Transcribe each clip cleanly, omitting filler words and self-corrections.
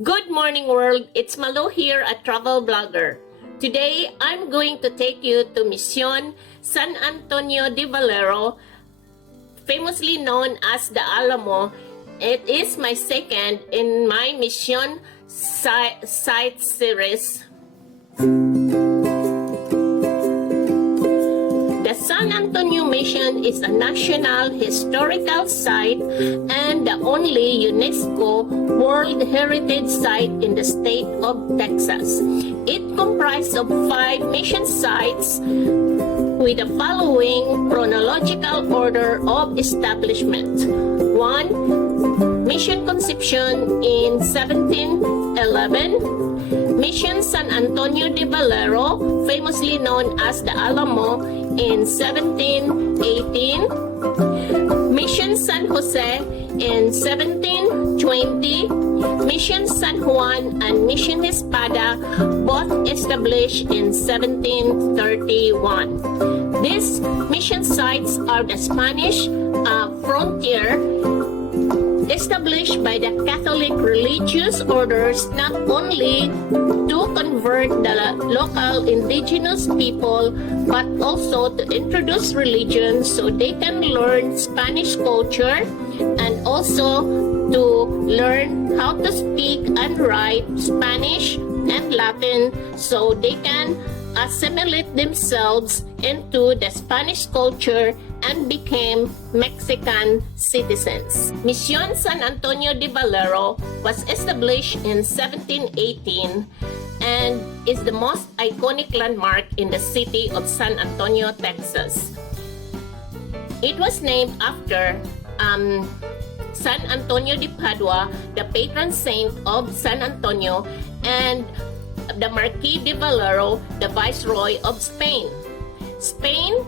Good morning world, it's Malu here, a travel blogger. Today, I'm going to take you to Mision, San Antonio de Valero, famously known as the Alamo. It is my second in my Mision site series. The San Antonio Mission is a national historical site and the only UNESCO World Heritage Site in the state of Texas. It comprised of 5 mission sites with the following chronological order of establishment. 1. Mission Conception in 1711. Mission San Antonio de Valero, famously known as the Alamo, in 1718. Mission San Jose in 1720. Mission San Juan and Mission Espada, both established in 1731. These mission sites are the Spanish frontier, established by the Catholic religious orders not only to convert the local indigenous people but also to introduce religion so they can learn Spanish culture and also to learn how to speak and write Spanish and Latin so they can assimilate themselves into the Spanish culture and became Mexican citizens. Mision San Antonio de Valero was established in 1718 and is the most iconic landmark in the city of San Antonio, Texas. It was named after San Antonio de Padua, the patron saint of San Antonio, and the Marquez de Valero, the viceroy of Spain. Spain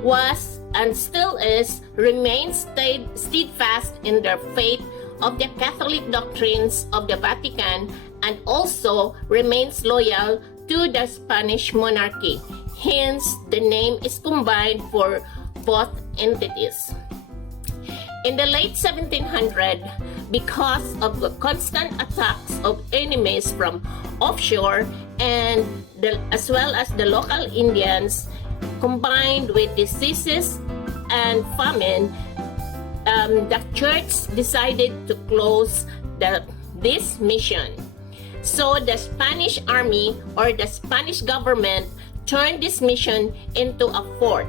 was and still remains steadfast in their faith of the Catholic doctrines of the Vatican and also remains loyal to the Spanish monarchy. Hence, the name is combined for both entities. In the late 1700s, because of the constant attacks of enemies from offshore and as well as the local Indians, combined with diseases and famine, the church decided to close this mission. So the Spanish army or the Spanish government turned this mission into a fort.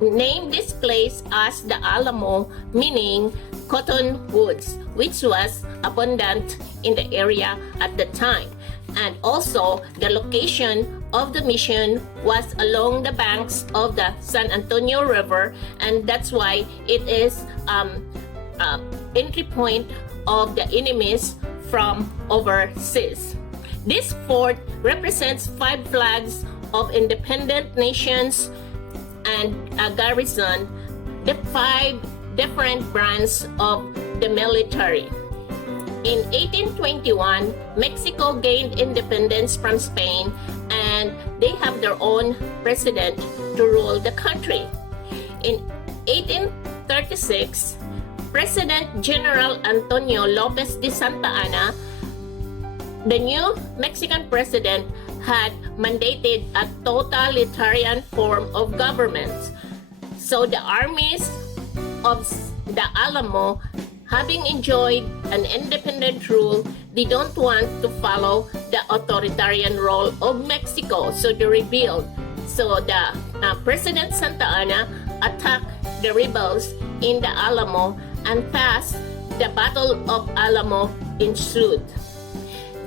Named this place as the Alamo, meaning cotton woods, which was abundant in the area at the time. And also, the location of the mission was along the banks of the San Antonio River, and that's why it is entry point of the enemies from overseas. This fort represents 5 flags of independent nations and a garrison, the 5 different branches of the military. In 1821, Mexico gained independence from Spain and they have their own president to rule the country. In 1836, President General Antonio Lopez de Santa Anna, the new Mexican president, had mandated a totalitarian form of government. So the armies of the Alamo, having enjoyed an independent rule, they don't want to follow the authoritarian role of Mexico, so they rebelled. So the President Santa Anna attacked the rebels in the Alamo, and thus the Battle of Alamo ensued.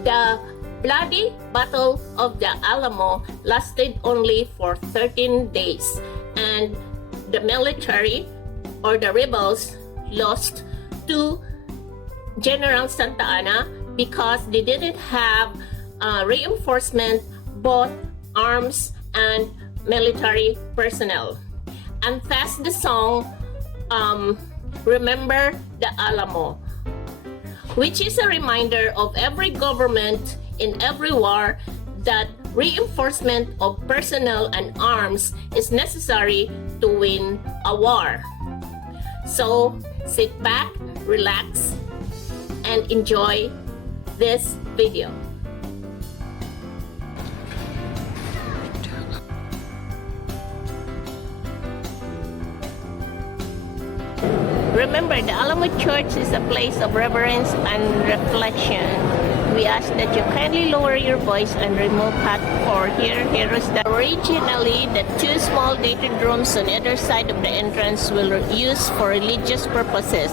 The bloody Battle of the Alamo lasted only for 13 days, and the military or the rebels lost to General Santa Anna because they didn't have reinforcement, both arms and military personnel. And thus the song Remember the Alamo, which is a reminder of every government in every war that reinforcement of personnel and arms is necessary to win a war. So sit back, relax, and enjoy this video. Remember, the Alamo Church is a place of reverence and reflection. We ask that you kindly lower your voice and remove hot or heroes. Originally, the two small dated rooms on either side of the entrance were used for religious purposes,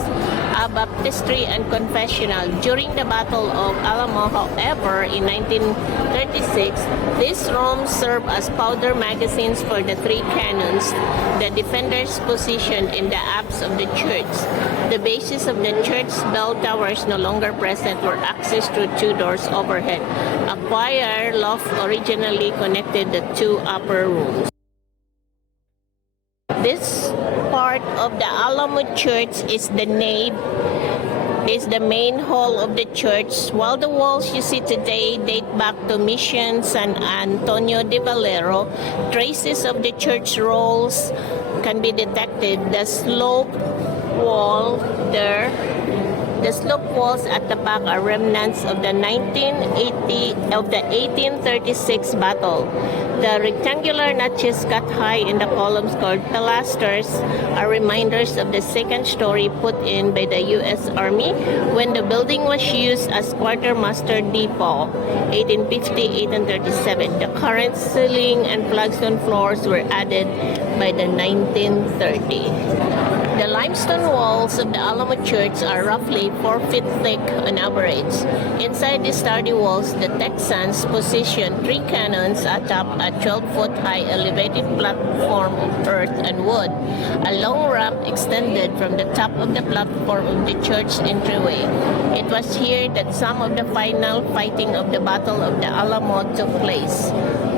a baptistry and confessional. During the Battle of Alamo, however, in 1936, these rooms served as powder magazines for the three cannons, the defenders positioned in the apse of the church. The bases of the church bell towers no longer present were accessed through two doors overhead. A choir loft originally connected the two upper rooms. This part of the Alamo Church is the nave, is the main hall of the church, while the walls you see today date back to Mision San Antonio de Valero. Traces of the church rolls can be detected. The slope wall there, the slope walls at the back are remnants of the 1836 battle. The rectangular notches cut high in the columns called pilasters are reminders of the second story put in by the U.S. Army when the building was used as quartermaster depot, 1850-1837. The current ceiling and flagstone floors were added by the 1930s. The limestone walls of the Alamo Church are roughly 4 feet thick on average. Inside the sturdy walls, the Texans positioned three cannons atop a 12-foot high elevated platform of earth and wood. A long ramp extended from the top of the platform of the church entryway. It was here that some of the final fighting of the Battle of the Alamo took place.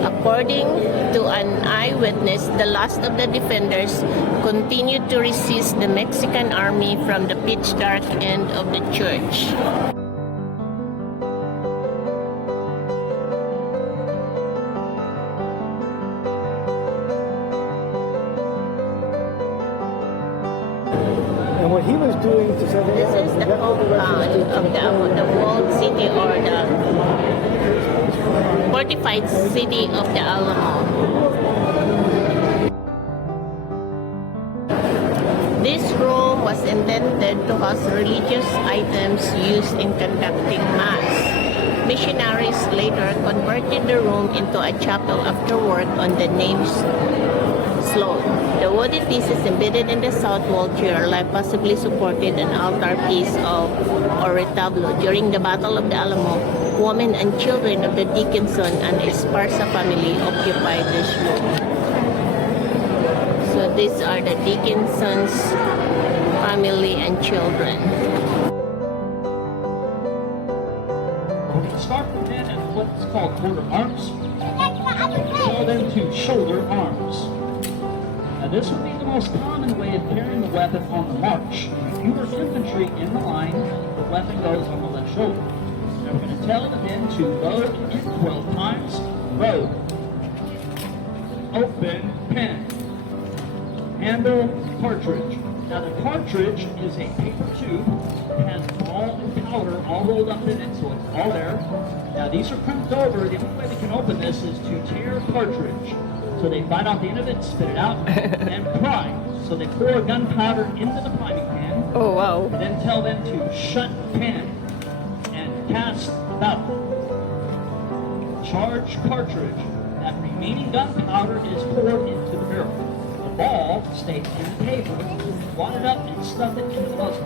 According to an eyewitness, the last of the defenders continued to resist the Mexican army from the pitch dark end of the church. And what he was doing to San Antonio, This is the compound of the walled city, or the fortified city of the Alamo. This room was intended to house religious items used in conducting Mass. Missionaries later converted the room into a chapel after work on the name's slope. The wooden pieces embedded in the south wall chair like possibly supported an altar piece of or retablo. During the Battle of the Alamo, women and children of the Dickinson and Esparza family occupied this room. So these are the Dickinson's family and children. We're going to start with men at what's called quarter arms. Tell them to shoulder arms. Now this would be the most common way of carrying the weapon on the march. If you were infantry in the line, the weapon goes on the left shoulder. Now we're going to tell the men to load in 12 times. Load. Open pen. Handle cartridge. Now the cartridge is a paper tube. It has ball and powder all rolled up in it, so it's all there. Now these are crimped over. The only way we can open this is to tear cartridge. So they bite off the end of it, spit it out, and prime. So they pour gunpowder into the priming pan. Oh wow. And then tell them to shut pan and cast battle. Charge cartridge. That remaining gunpowder is poured into the barrel. The ball stays in the paper, wad it up and stuff it into the muzzle.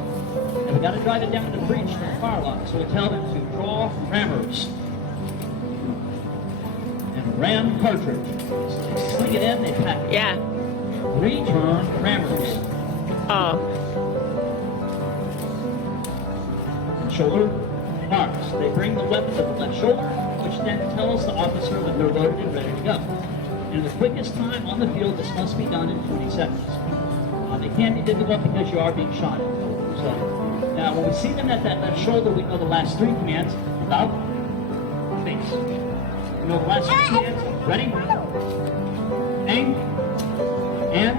And we got to drive it down to the breech to the firelock. So we tell them to draw rammers. And ram cartridge. So they sling it in, they pack it. Yeah. Return rammers. Oh. And shoulder arms. They bring the weapon to the left shoulder, which then tells the officer that they're loaded and ready to go. In the quickest time on the field, this must be done in 20 seconds. They can be difficult because you are being shot at. So, now when we see them at that left shoulder, we know the last three commands. About, face. We know the last three commands. Ready? Aim. And.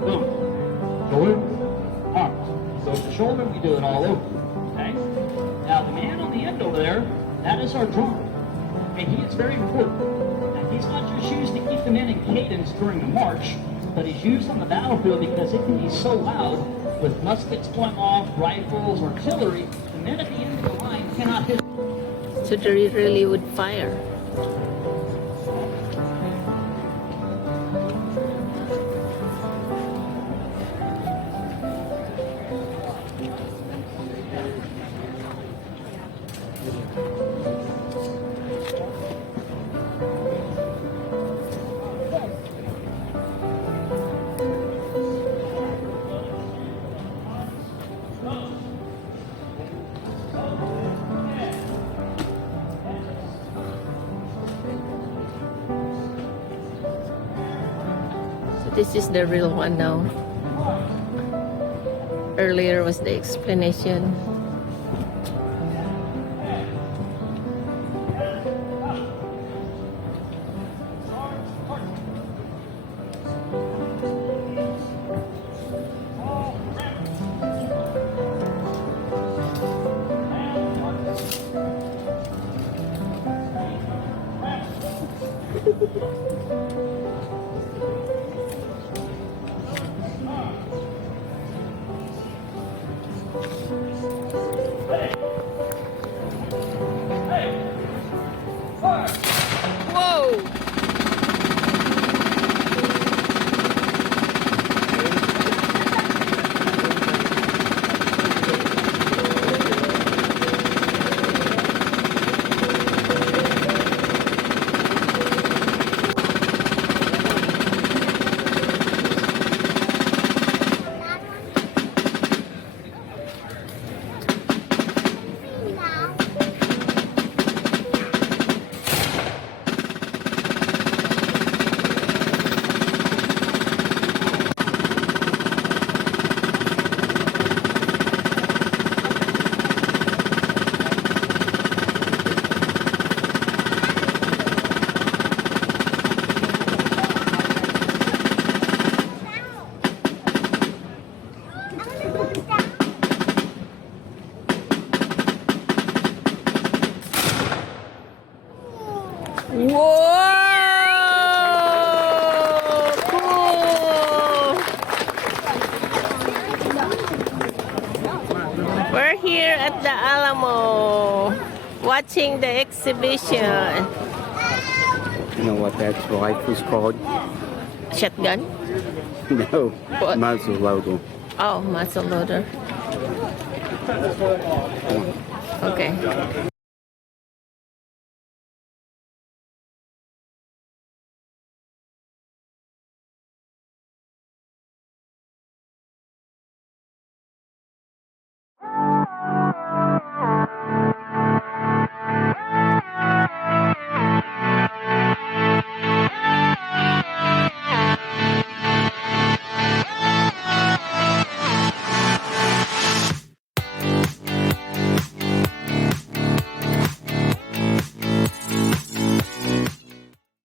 Boom. Shoulder. Arms. So the shoulder, we do it all over. Okay? Now, the man on the end over there, that is our drummer. Okay, he is very important. Now, he's not just used to keep the men in cadence during the march, but he's used on the battlefield because it can be so loud with muskets going off, rifles, artillery, the men at the end of the line cannot hit. So they really would fire. This is the real one now. Earlier was the explanation. Whoa! Cool! We're here at the Alamo watching the exhibition. You know what that rifle's called? Shotgun? No, What? muzzle loader. Oh, muzzle loader. Okay.